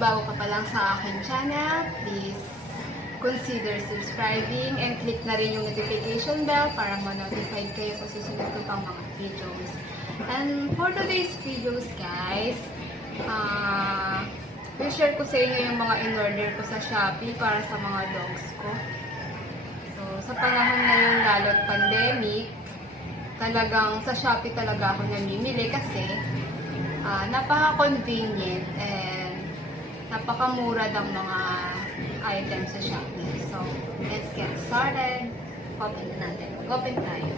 kung bago ka pa lang sa aking channel, please consider subscribing and click na rin yung notification bell para ma-notified kayo sa susunod ko pang mga videos. And for today's videos, guys, i-share ko sa inyo yung mga in-order ko sa Shopee para sa mga dogs ko. So, sa panahon ngayon, lalo't pandemic, talagang sa Shopee talaga ako namimili kasi napaka-convenient and napakamura ng mga items sa Shopee. So, let's get started. Open natin. Open tayo.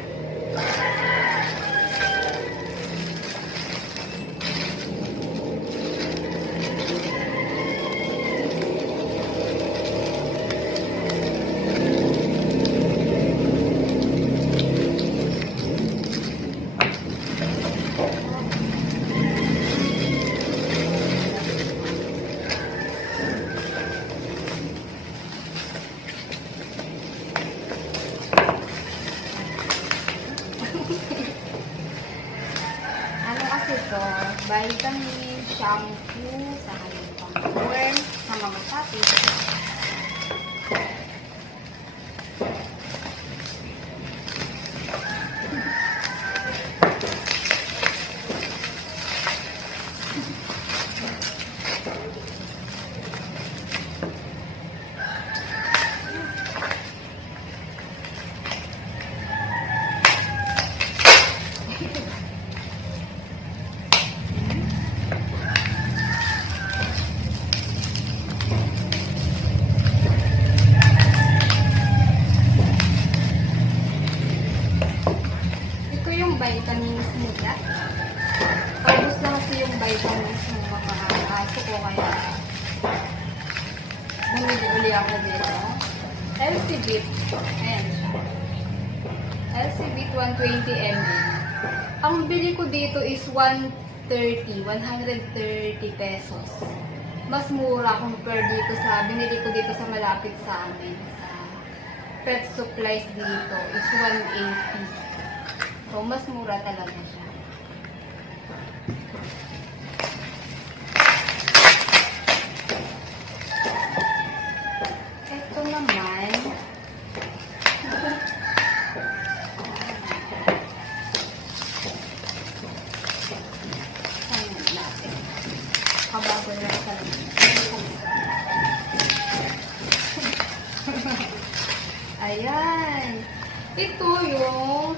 Vitamin, shampoo, sa yung pang-worm, sa mga topic. Vitamins nila. Tapos na kasi yung vitamins ng mga aso ko kaya bumili uli ako dito. LC-Bit. Ayan siya. LC-Bit 120 ml. Ang bili ko dito is 130 pesos. Mas mura compare dito sa binili ko dito sa malapit sa amin. Sa pet supplies dito is 180. So, mas mura talaga siya. Ito naman. Ayan natin. Kabago na talaga. Ayan. Ito yung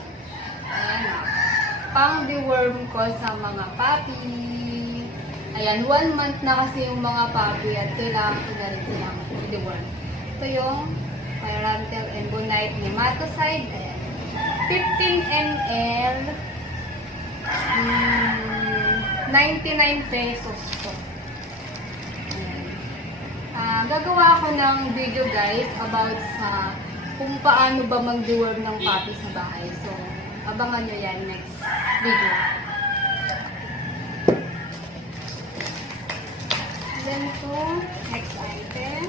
pang-deworm ko sa mga puppy. Ayan, 1 month na kasi yung mga puppy at kailangan ko na rin silang deworm. Ito yung Parental and Bonite Nematocide. Ayan. 15 ml. 99 pesos po. Ayan. Gagawa ako ng video guys about sa kung paano ba mag-deworm ng puppy sa bahay. So, abangan nyo yan next video. Then to next item.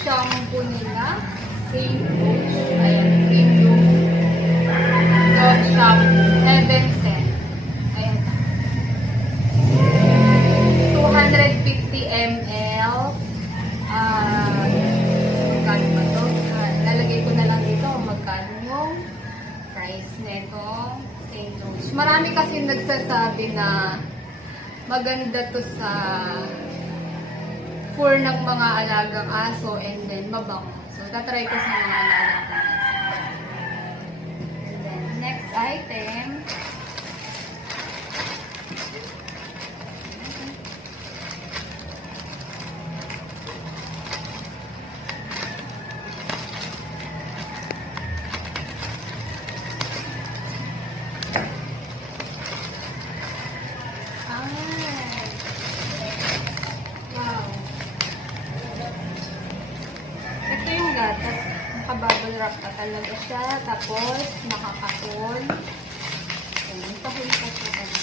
Shampoo nila, cream coach, ayan, cream dog shampoo, Heaven Scent, ayan, 250 ml, magkano ba ito? Lalagay ko na lang dito, magkano yung price nito, St. Louis. Marami kasi nagsasabi na maganda to sa for ng mga alagang aso and then mabango. So, tatry ko sa mga alagang aso. And then, next item. Wow. Ito yung gatas. Nakababal wrap pa talaga siya. Tapos, nakakapon. Ayan, pahul pa siya talaga.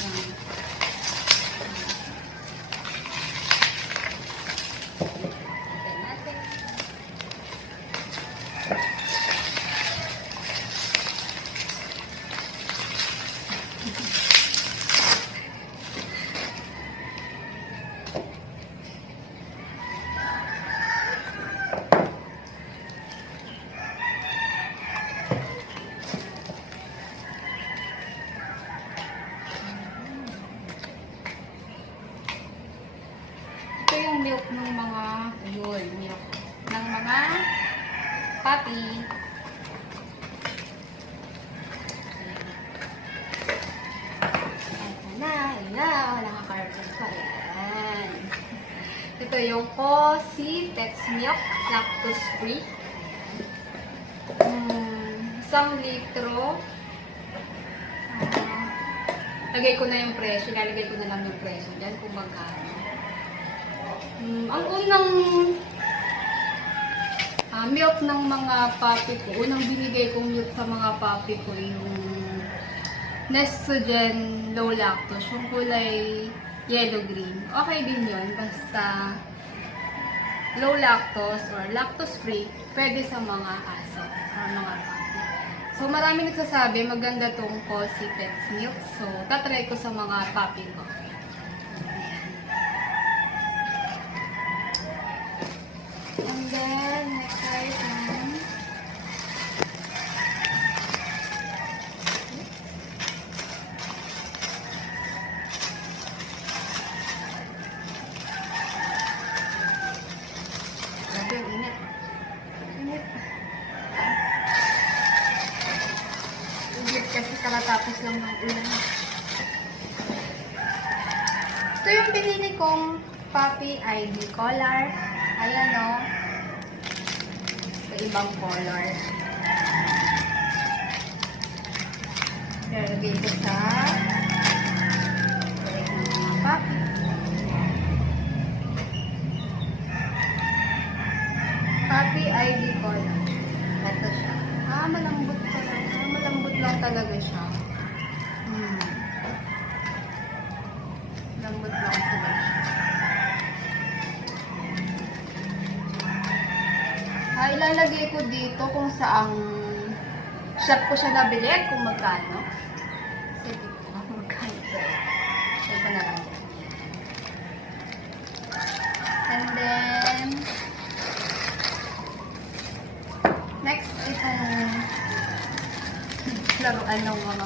Ayan natin. Ito yung milk ng mga, yun, milk ng mga puppy. Ito na, nakakarton pa. Ayan. Ito yung Cozy Pets Milk, lactose free. 1 litro. Lagay ko na yung presyo. Lalagay ko na lang yung presyo dyan kung magkano. Ang unang milk ng mga puppy ko, unang binigay kong milk sa mga puppy ko yung Nestogen low lactose, yung kulay yellow-green. Okay din yun, basta low lactose or lactose free, pwede sa mga aso or mga puppy. So, marami nagsasabi, maganda tong Cozy Pets Milk. So, tatry ko sa mga puppy ko. And then, next item. Grabe, init. Init. Init kasi karatapos lang ng ulan. Ito yung pinili kong puppy ID collar. Ayan o. Sa ibang color. Lalagay ko sa mga puppy. Puppy ID collar. Ito siya. Malambot talaga. Malambot lang talaga siya. Lambot lang talaga siya. Ilalagay ko dito kung saang shop ko siya nabili, kung magkano. Sige po, magkano ito. Ito ko na lang. And then, next, itong laruan ng mga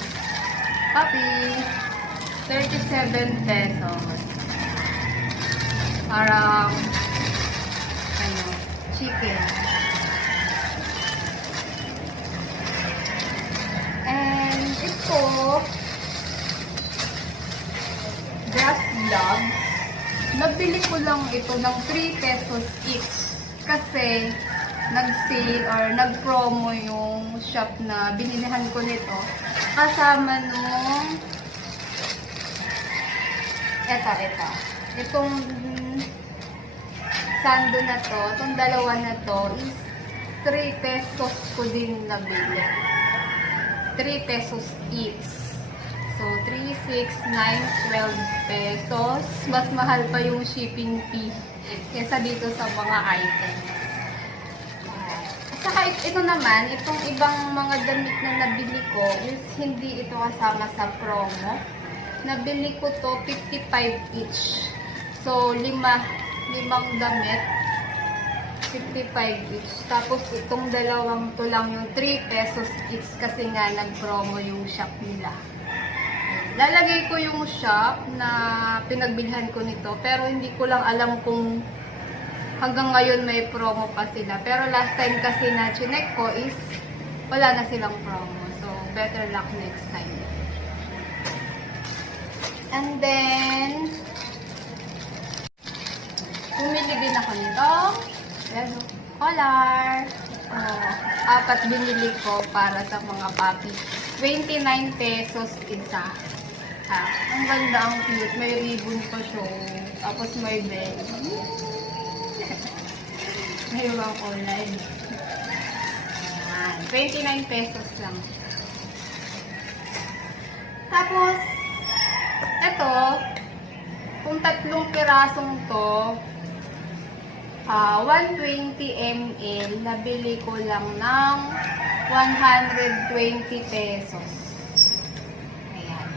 puppy. 37 pesos. Parang, chicken. And ito, grass gloves. Nabili ko lang ito ng 3 pesos each. Kasi, nag-sale or nag-promo yung shop na binilihan ko nito. Kasama nung itong sando na to, itong dalawa na to is 3 pesos ko din nabili. 3 pesos each. So, 3, 6, 9, 12 pesos. Mas mahal pa yung shipping fee kesa dito sa mga items. Saka ito naman, itong ibang mga damit na nabili ko is hindi ito kasama sa promo. Nabili ko to 55 each. So, limang damit, 55 each. Tapos, itong dalawang to lang yung 3 pesos each kasi nga nag-promo yung shop nila. Lalagay ko yung shop na pinagbilhan ko nito, pero hindi ko lang alam kung hanggang ngayon may promo pa sila. Pero last time kasi na chinek ko is wala na silang promo. So, better luck next time. And then, bumili din ako nito. Ayan, collar. So, 4 binili ko para sa mga puppy. 29 pesos isa. Ang ganda, ang cute. May ribbon pa siya. Tapos may bell. May ibang kulay. Yan, 29 pesos lang. Tapos, ito, kung 3 pirasong to, 120 ml, nabili ko lang ng 120 pesos. Ayan.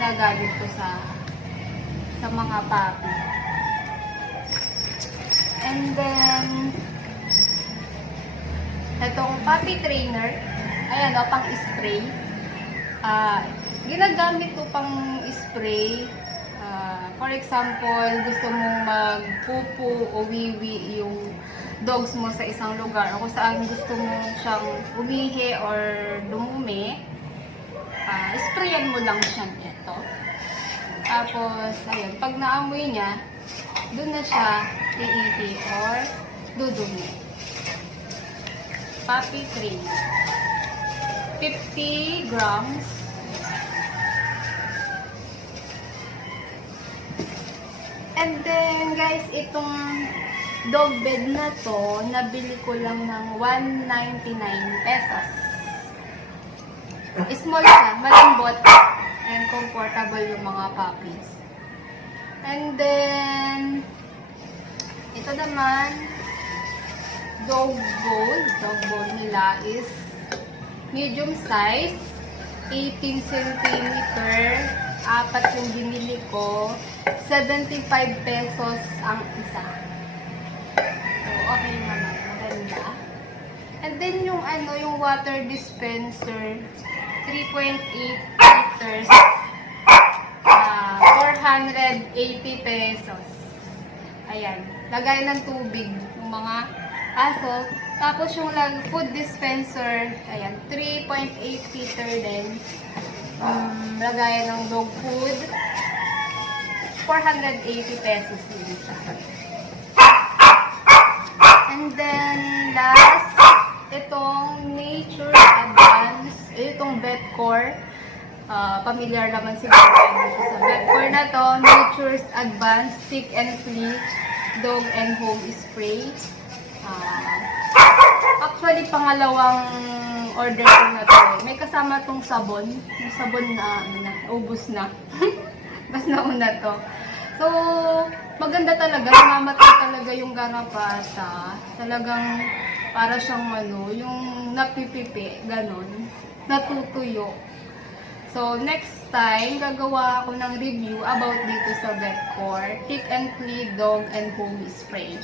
Nagamit ko sa mga puppy. And then, itong puppy trainer, ayan o, pang spray. Ginagamit ko pang spray. For example, gusto mong magpupu o wiwi yung dogs mo sa isang lugar o kung saan gusto mo siyang umihi or dumumi, sprayan mo lang siya ito. Tapos, ayun, pag naamoy niya, doon na siya iihi or dudumi. Puppy trainer. 50 grams. And then, guys, itong dog bed na to, nabili ko lang ng 199 pesos. Small siya, malambot, and comfortable yung mga puppies. And then, ito naman, dog bowl. Dog bowl nila is medium size, 18 cm, 4 yung binili ko, 75 pesos ang isa. So, okay naman, maganda. And then yung yung water dispenser, 3.8 liters, 480 pesos. Ayan, lagay ng tubig ng mga aso. Tapos yung food dispenser, ayan, 3.8 liter din. Lagay ng dog food, 480 pesos din siya. And then, last, itong Nature Advance, itong Vetcore. Familiar naman siguro sa Vetcore na to. Nature's Advance Sick and Flea Dog and Home Spray. Actually, pangalawang order ko na to. May kasama tong sabon. Yung sabon na, ubus na. Mas nauna to. So, maganda talaga. Namamatay talaga yung garapata. Talagang para siyang yung napipipi. Ganon. Natutuyo. So, next time, gagawa ako ng review about dito sa Vetcore. Thick and Flea Dog and Home Spray.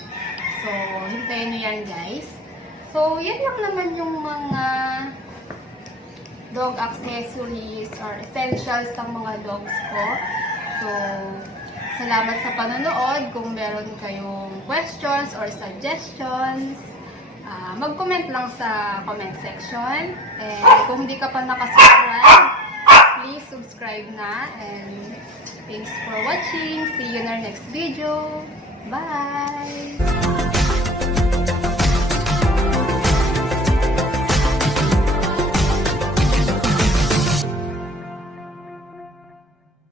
So, hintayin nyo yan, guys. So, yan lang naman yung mga dog accessories or essentials ng mga dogs ko. So, salamat sa panonood. Kung meron kayong questions or suggestions, mag-comment lang sa comment section. And kung hindi ka pa nakasubscribe, please subscribe na. And thanks for watching. See you in our next video. Bye!